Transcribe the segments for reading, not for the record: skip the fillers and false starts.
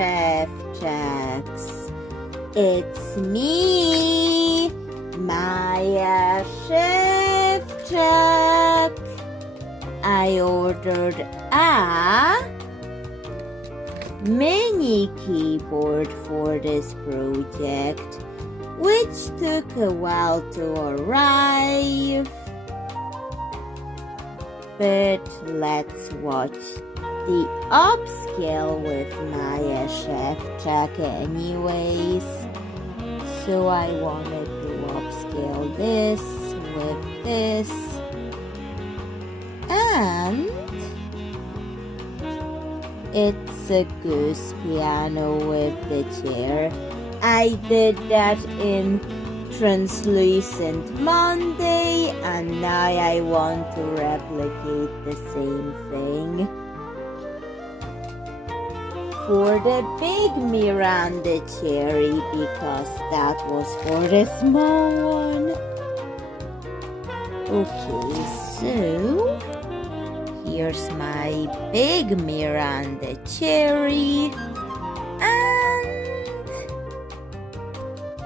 Szewczaks. It's me, Maja Szewczak. I ordered a mini keyboard for this project, which took a while to arrive. But let's watch the Upscale with Maja Szewczak anyways. So I wanted to upscale this with this. And it's a Goose piano with the chair. I did that in Translucent Monday, and now I want to replicate the same thing for the big Miranda cherry, because that was for the small one. Okay, so here's my big Miranda cherry, and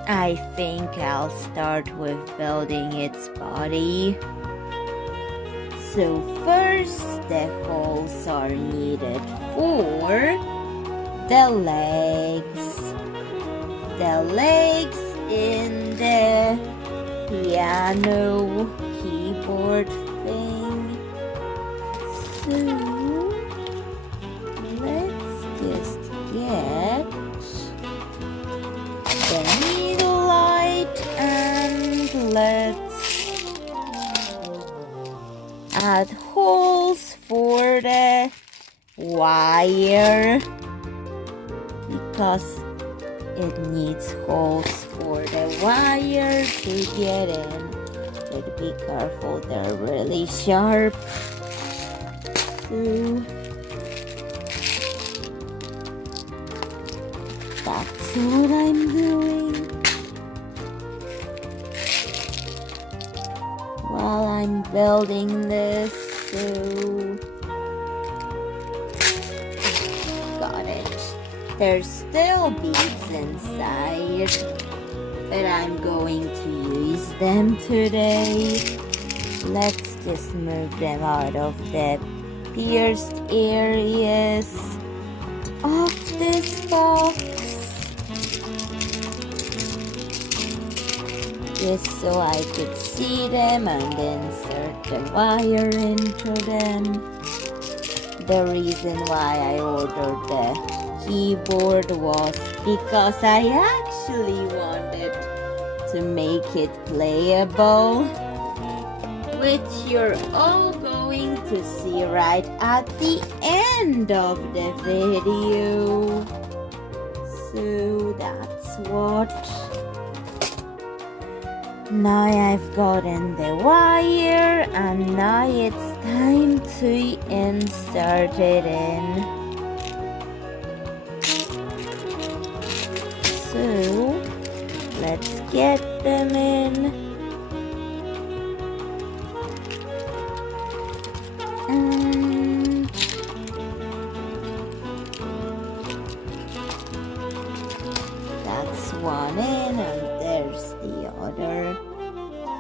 I think I'll start with building its body. So first, the holes are needed for the legs. The legs in the piano keyboard thing. So let's just get the needle light and let's add holes for the wire, because it needs holes for the wire to get in. But be careful, they're really sharp. So that's what I'm doing while I'm building this. So got it. There's still beads inside, but I'm going to use them today. Let's just move them out of the pierced areas of this box, just so I could see them and insert the wire into them. The reason why I ordered the keyboard was because I actually wanted to make it playable, which you're all going to see right at the end of the video. So that's what. Now I've gotten the wire, and now it's time to insert it in. So let's get them in. And that's one in, and there's the other.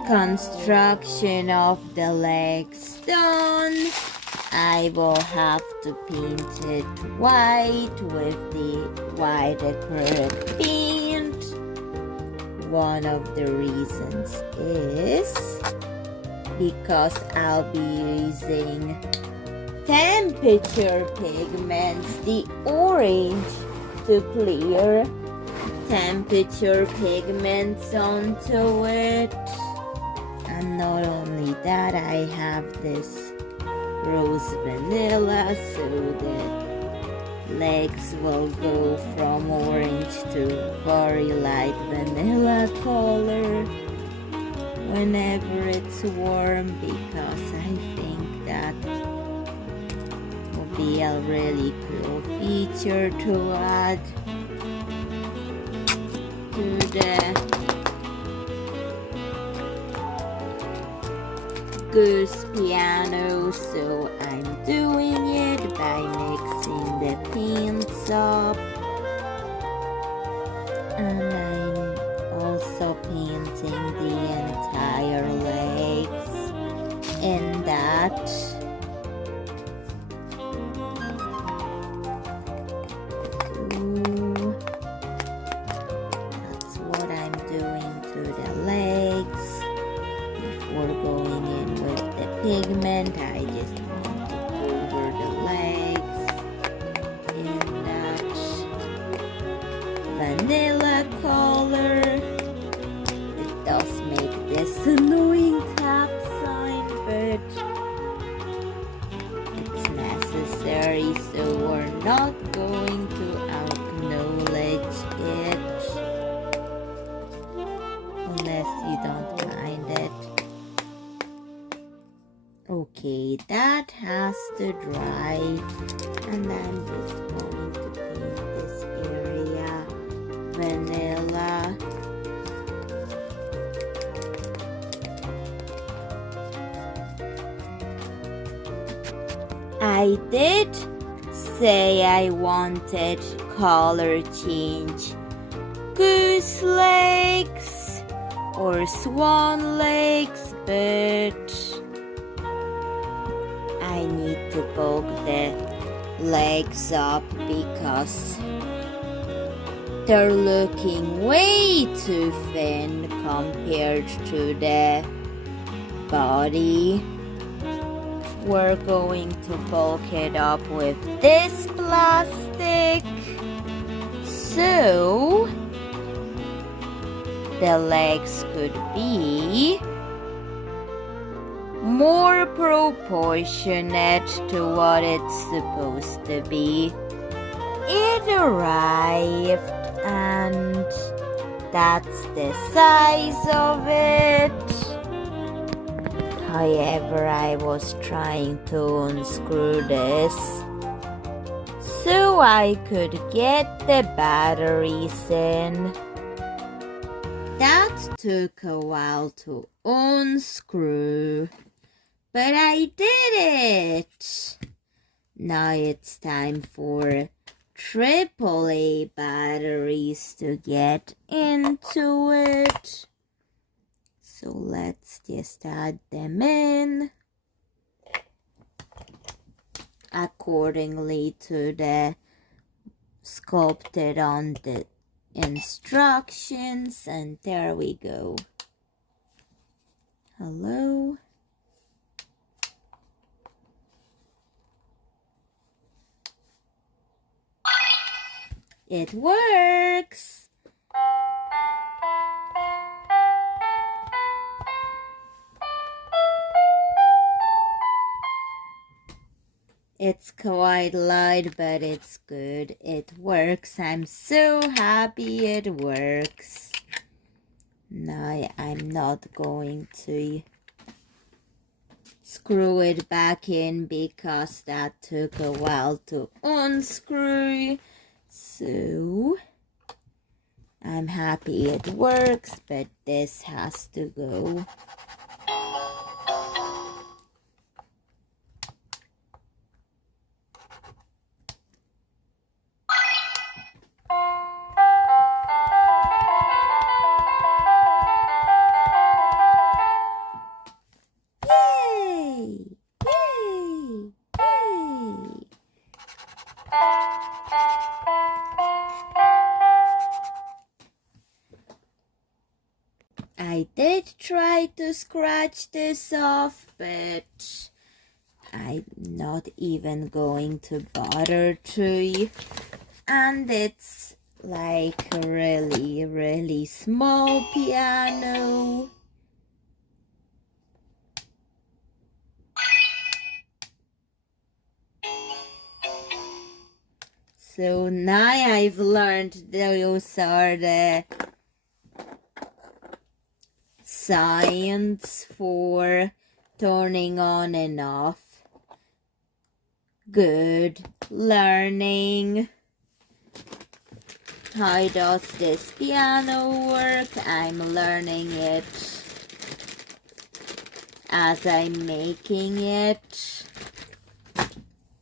Construction of the legs done. I will have to paint it white with the white acrylic paint. One of the reasons is because I'll be using temperature pigments, the orange, to clear temperature pigments onto it. And not only that, I have this rose vanilla, so the legs will go from orange to very light vanilla color whenever it's warm, because I think that will be a really cool feature to add to the Goose piano. So I'm doing it by mixing the paints up vanilla color. It does make this annoying tap sign, but it's necessary, so we're not going to acknowledge it. Unless you don't mind it. Okay, that has to dry, and I'm just going to paint this area vanilla. I did say I wanted color change. Goose legs or swan legs, but I need to poke the legs up because they're looking way too thin compared to the body. We're going to bulk it up with this plastic, so the legs could be more proportionate to what it's supposed to be. It arrived, and that's the size of it. However, I was trying to unscrew this so I could get the batteries in. That took a while to unscrew, but I did it. Now it's time for AAA batteries to get into it. So let's just add them in accordingly to the sculpted on the instructions, and there we go. Hello. It works. It's quite loud, but it's good. It works. I'm so happy it works. Now I'm not going to screw it back in because that took a while to unscrew. So I'm happy it works, but this has to go. I did try to scratch this off, but I'm not even going to bother to. And it's like a really, really small piano. So now I've learned those are the signs for turning on and off. Good learning. How does this piano work? I'm learning it as I'm making it.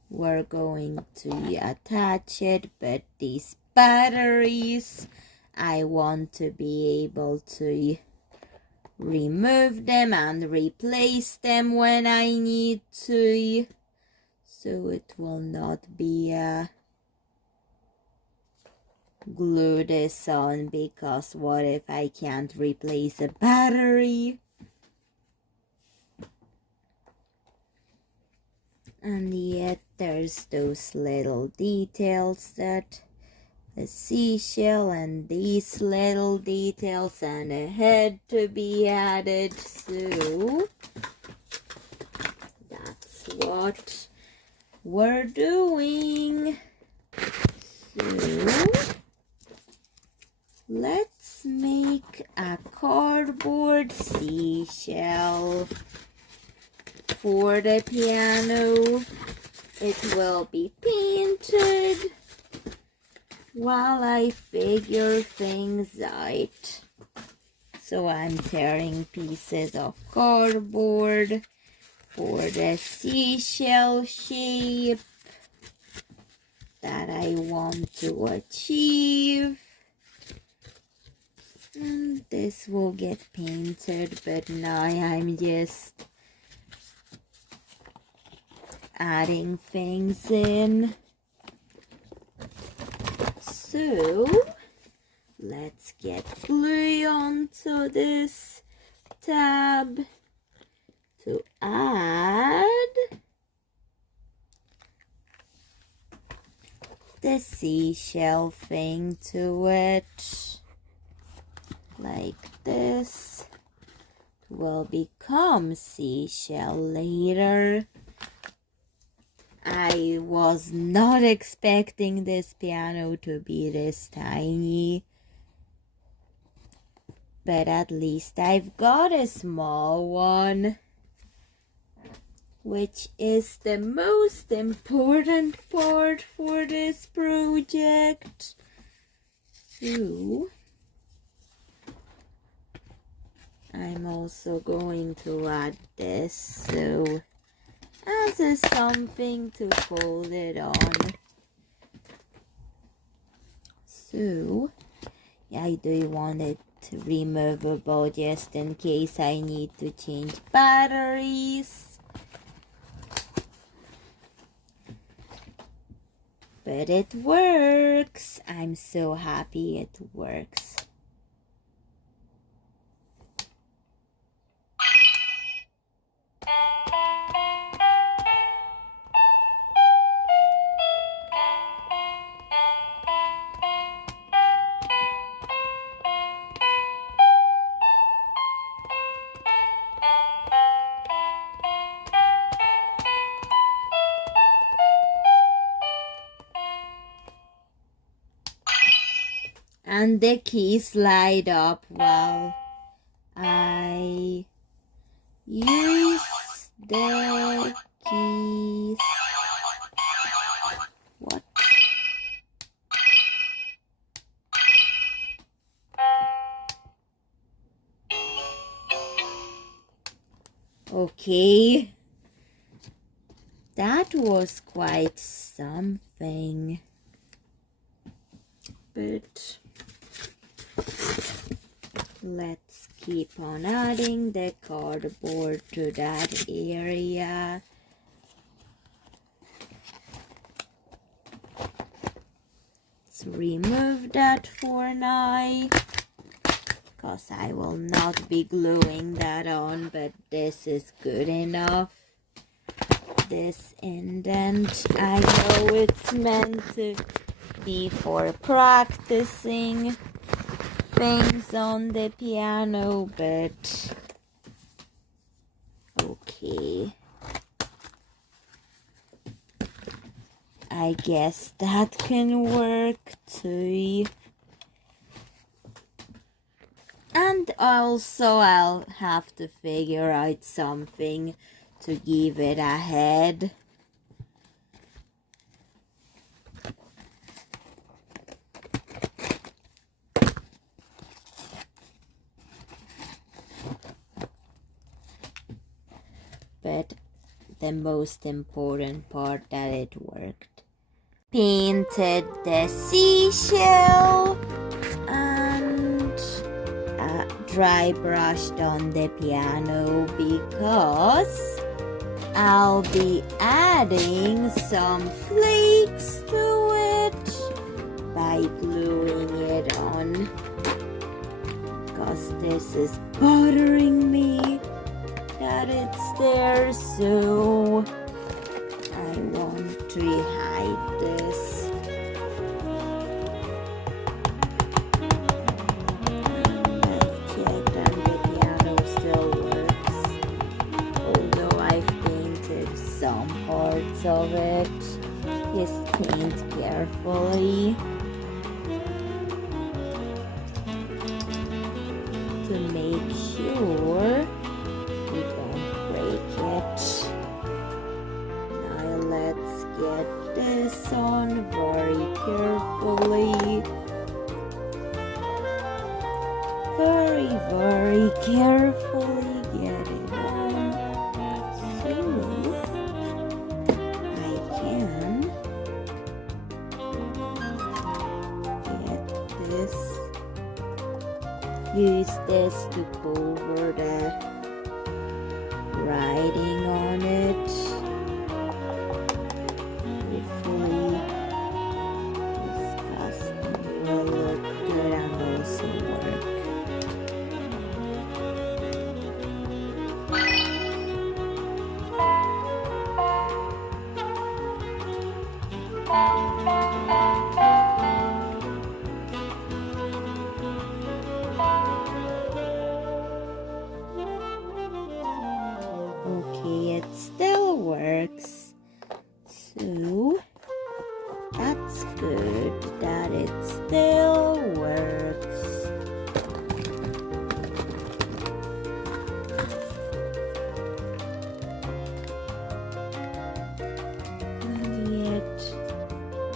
We're going to attach it, but these batteries, I want to be able to remove them and replace them when I need to, so it will not be glue this on, because what if I can't replace a battery? And yet there's those little details that the seashell and these little details and a head to be added. So that's what we're doing. So let's make a cardboard seashell for the piano. It will be painted while I figure things out. So I'm tearing pieces of cardboard for the seashell shape that I want to achieve. And this will get painted, but now I'm just adding things in. So let's get glue onto this tab to add the seashell thing to it. Like this. It will become seashell later. I was not expecting this piano to be this tiny, but at least I've got a small one, which is the most important part for this project. So I'm also going to add this, so as a something to hold it on. So I do want it removable just in case I need to change batteries. But it works. I'm so happy it works. And the keys light up while I use the keys. What? Okay. That was quite something. But let's keep on adding the cardboard to that area. Let's remove that for now, because I will not be gluing that on, but this is good enough. This indent, I know it's meant to be for practicing things on the piano, but okay. I guess that can work too. And also I'll have to figure out something to give it a head. But the most important part that it worked. Painted the seashell and dry brushed on the piano because I'll be adding some flakes to it by gluing it on, because this is bothering me that it's there, so I want to hide this. carefully to make sure we don't break it. Now let's get this on very carefully. Very carefully get it on. So I can get this. Use this to cover the writing on it. Hopefully this casting will look good and also work. Okay, it still works. So that's good that it still works. And yet,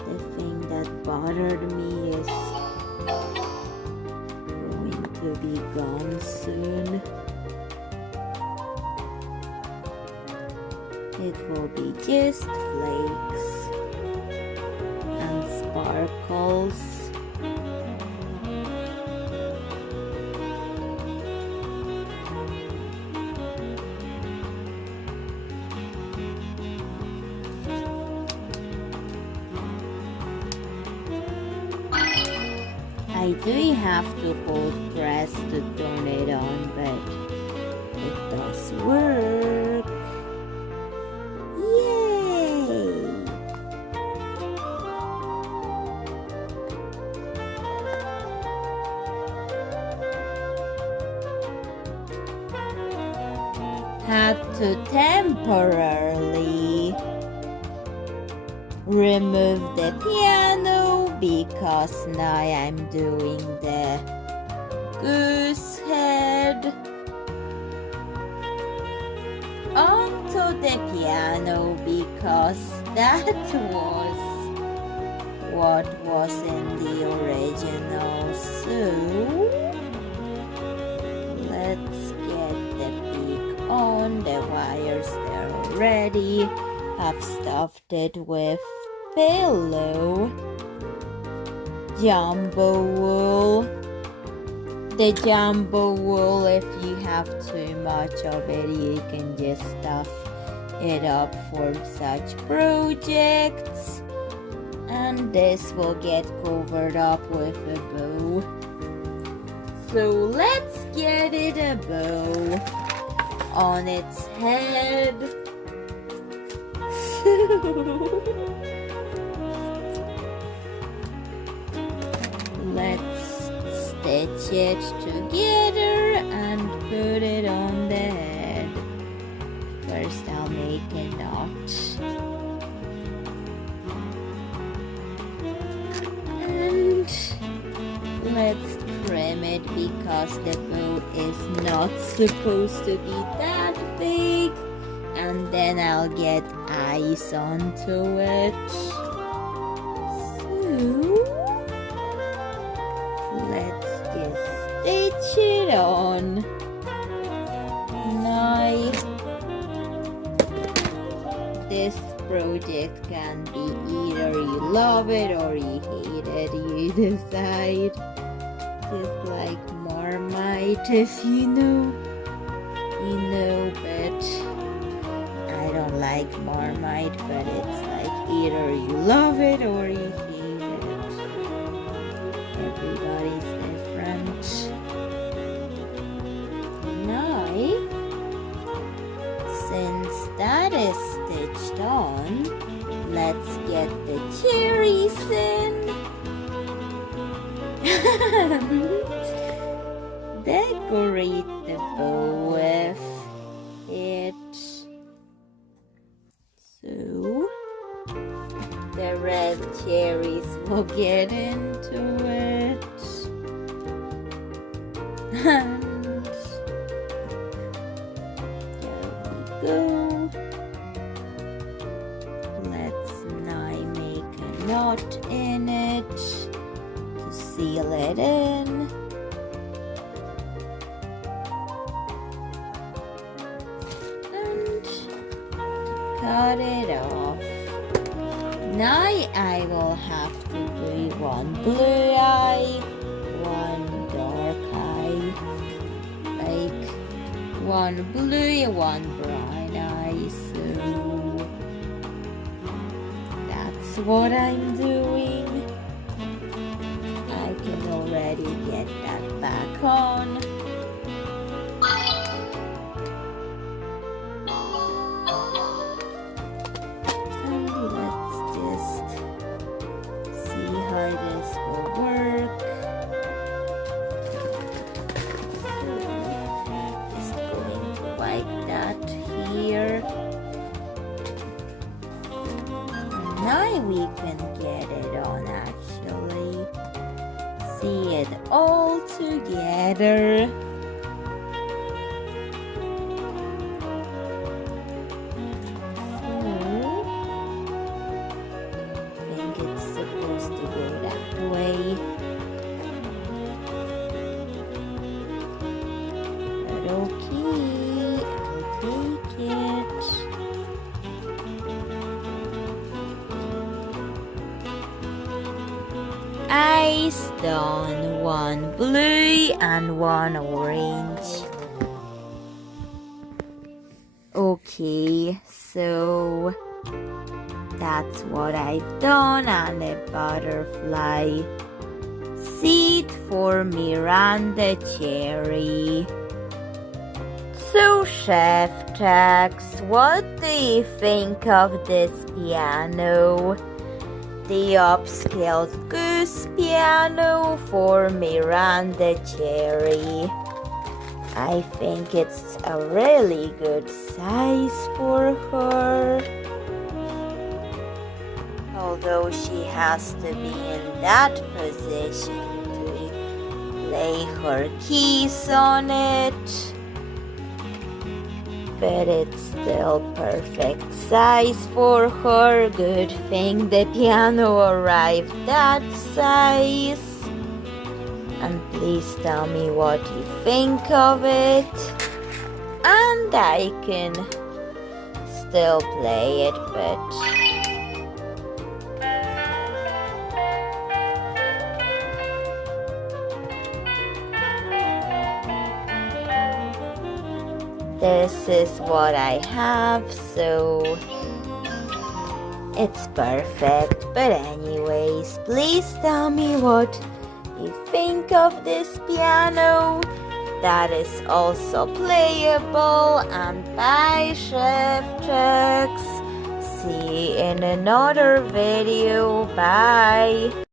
the thing that bothered me is going to be gone soon. It will be just flakes and sparkles. I do have to hold press to turn it on, but it does work. Yay! Had to temporarily remove the piano because now I'm doing the goose head onto the piano because that was what was in the original. So let's get the peak on. The wires there already. I've stuffed it with pillow jumbo wool. The jumbo wool, if you have too much of it, you can just stuff it up for such projects. And this will get covered up with a bow. So let's get it a bow on its head. Let's stitch it together and put it on the head. First I'll make a knot. And let's trim it because the bow is not supposed to be that big. And then I'll get eyes onto it. So let's just stitch it on. Now this project can be either you love it or you hate it, you decide. Just like Marmite, if you know, but I don't like Marmite, but it's like either you love it or you hate it. Everybody's different. Now, since that is stitched on, let's get the cherries in. Decorate the bow with it. So the red cherries we'll get into it. And there we go. Let's now make a knot in it to seal it in. And cut it off. Now I will have to do one blue eye, one dark eye, like one blue, one brown eye, so that's what I'm doing. I can already get that back on. How this will work. Just going to wipe that here. And now we can get it on actually. See it all together. Way. But okay, I'll take it. Ice done, one blue and one orange. Okay, so that's what I've done, and a butterfly seed for Miranda Cherry. So Szewczak, what do you think of this piano? The upscale Goose piano for Miranda Cherry. I think it's a really good size for her. Although she has to be in that position to lay her keys on it. But it's still perfect size for her. Good thing the piano arrived that size. And please tell me what you think of it. And I can still play it, but this is what I have, so it's perfect. But anyways, please tell me what you think of this piano that is also playable. And bye, Szewczak. See you in another video. Bye.